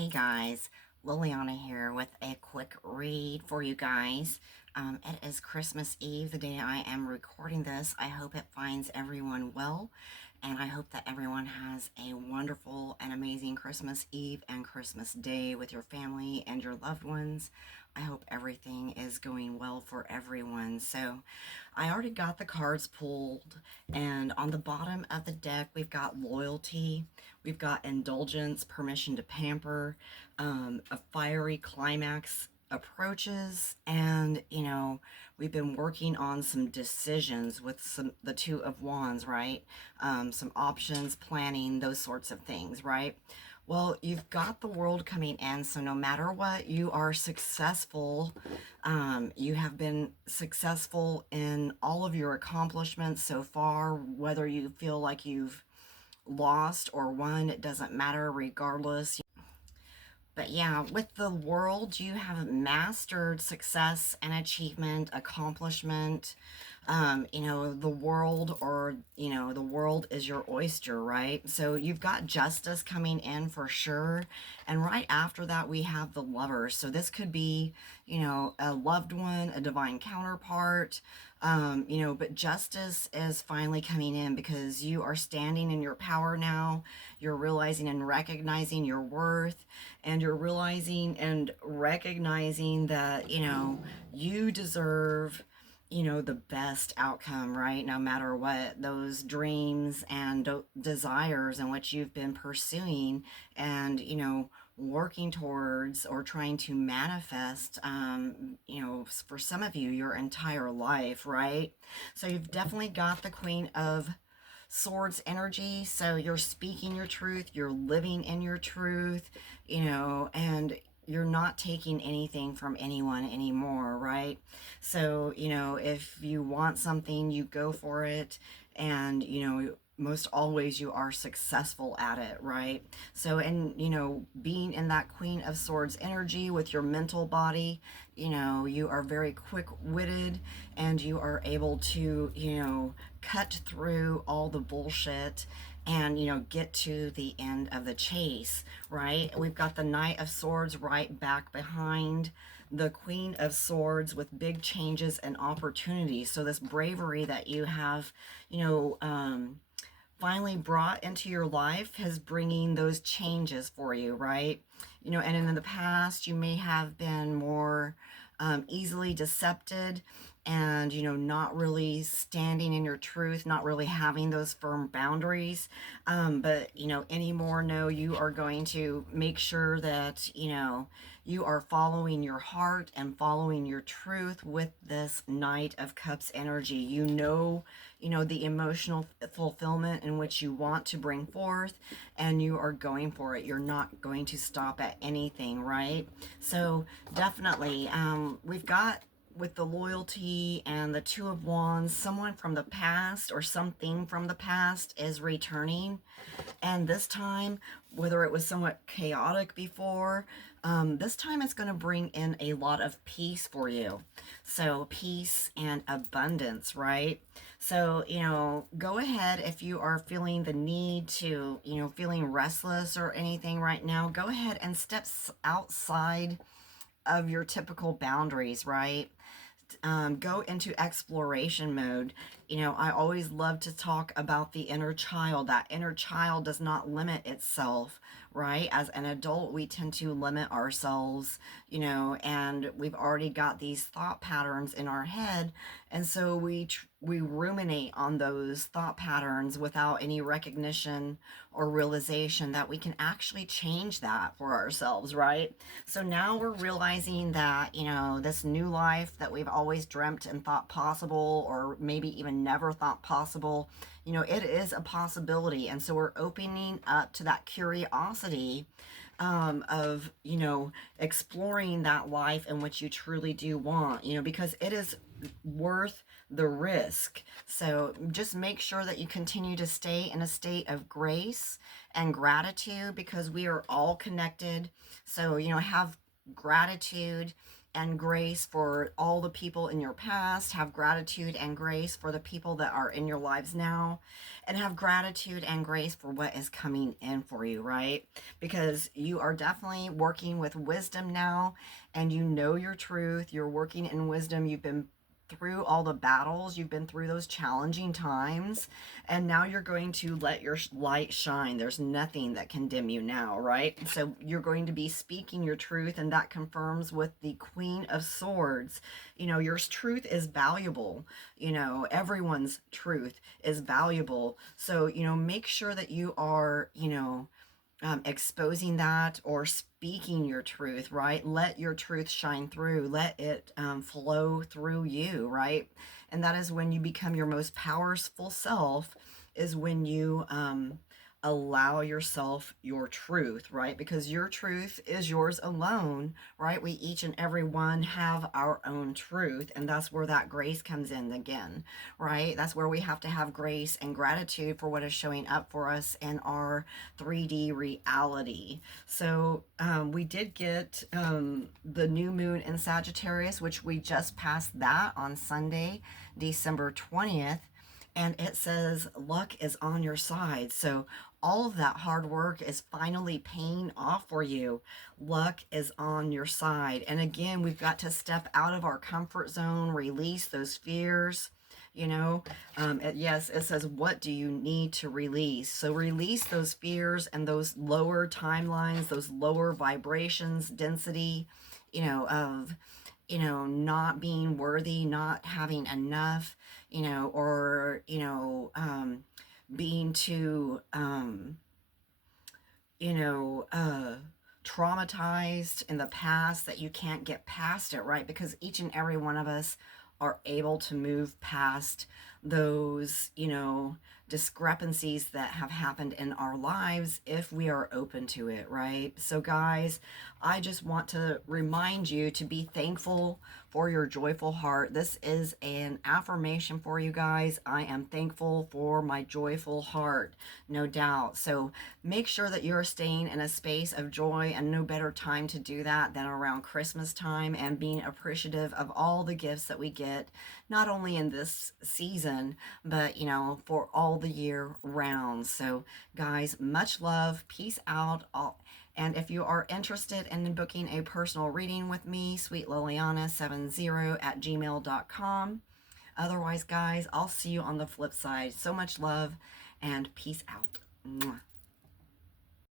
Hey guys, Liliana here with a quick read for you guys. It is Christmas Eve, the day I am recording this. I hope it finds everyone well, and I hope that everyone has a wonderful and amazing Christmas Eve and Christmas Day with your family and your loved ones. I hope everything is going well for everyone. So, I already got the cards pulled, and on the bottom of the deck, we've got loyalty. We've got indulgence, permission to pamper, a fiery climax approaches, and we've been working on some decisions with the Two of Wands, right? Some options, planning, those sorts of things, right? Well, you've got the World coming in, so no matter what, you are successful. You have been successful in all of your accomplishments so far, whether you feel like you've lost or won, it doesn't matter regardless. But yeah, with the World, you have mastered success and achievement, accomplishment. The world, or, the world is your oyster, right? So you've got Justice coming in for sure. And right after that, we have the Lovers. So this could be, a loved one, a divine counterpart. But Justice is finally coming in because you are standing in your power now. You're realizing and recognizing your worth, and you're realizing and recognizing that, you deserve, the best outcome, right? No matter what those dreams and desires in which you've been pursuing and, working towards or trying to manifest, for some of you, your entire life, right? So you've definitely got the Queen of Swords energy. So you're speaking your truth, you're living in your truth, and you're not taking anything from anyone anymore, right? So, if you want something, you go for it, and, most always you are successful at it, right? So, and, being in that Queen of Swords energy with your mental body, you are very quick-witted, and you are able to, cut through all the bullshit and, get to the end of the chase, right? We've got the Knight of Swords right back behind the Queen of Swords with big changes and opportunities. So this bravery that you have, finally brought into your life has bringing those changes for you, right? And in the past, you may have been more easily decepted, and not really standing in your truth, not really having those firm boundaries. But anymore, no, you are going to make sure that you are following your heart and following your truth with this Knight of Cups energy. The emotional fulfillment in which you want to bring forth, and you are going for it. You're not going to stop at anything, right? So definitely, we've got, with the loyalty and the Two of Wands, someone from the past or something from the past is returning. And this time, whether it was somewhat chaotic before, this time it's going to bring in a lot of peace for you. So peace and abundance, right? So, go ahead if you are feeling the need to, feeling restless or anything right now, go ahead and step outside of your typical boundaries, right? Go into exploration mode. I always love to talk about the inner child. That inner child does not limit itself, right? As an adult, we tend to limit ourselves, and we've already got these thought patterns in our head. And so we ruminate on those thought patterns without any recognition or realization that we can actually change that for ourselves, right? So now we're realizing that, this new life that we've always dreamt and thought possible, or maybe even never thought possible, it is a possibility. And so we're opening up to that curiosity, of, exploring that life in which you truly do want, because it is worth the risk. So just make sure that you continue to stay in a state of grace and gratitude, because we are all connected. So, have gratitude and grace for all the people in your past. Have gratitude and grace for the people that are in your lives now. And have gratitude and grace for what is coming in for you, right? Because you are definitely working with wisdom now, and you know your truth. You're working in wisdom. You've been through all the battles, you've been through those challenging times, and now you're going to let your light shine. There's nothing that can dim you now, right? So you're going to be speaking your truth, and that confirms with the Queen of Swords. You know, your truth is valuable. You know, everyone's truth is valuable. So, you know, make sure that you are, you know, exposing that or speaking your truth, right? Let your truth shine through, let it flow through you, right? And that is when you become your most powerful self, is when you allow yourself your truth, right? Because your truth is yours alone, right? We each and every one have our own truth, and that's where that grace comes in again, right? That's where we have to have grace and gratitude for what is showing up for us in our 3D reality. So we did get the new moon in Sagittarius, which we just passed that on Sunday, December 20th. And it says luck is on your side. So all of that hard work is finally paying off for you. Luck is on your side. And again, we've got to step out of our comfort zone, release those fears. You know, yes, it says, what do you need to release? So release those fears and those lower timelines, those lower vibrations, density, you know, of, you know, not being worthy, not having enough, you know, or, you know, being too, you know, traumatized in the past that you can't get past it, right? Because each and every one of us are able to move past those, you know, discrepancies that have happened in our lives if we are open to it, right? So, guys, I just want to remind you to be thankful for your joyful heart. This is an affirmation for you guys. I am thankful for my joyful heart, no doubt. So, make sure that you're staying in a space of joy, and no better time to do that than around Christmas time, and being appreciative of all the gifts that we get, not only in this season, but, you know, for all the year round. So, guys, much love. Peace out. And if you are interested in booking a personal reading with me, sweetliliana70@gmail.com. Otherwise, guys, I'll see you on the flip side. So much love and peace out. Mwah.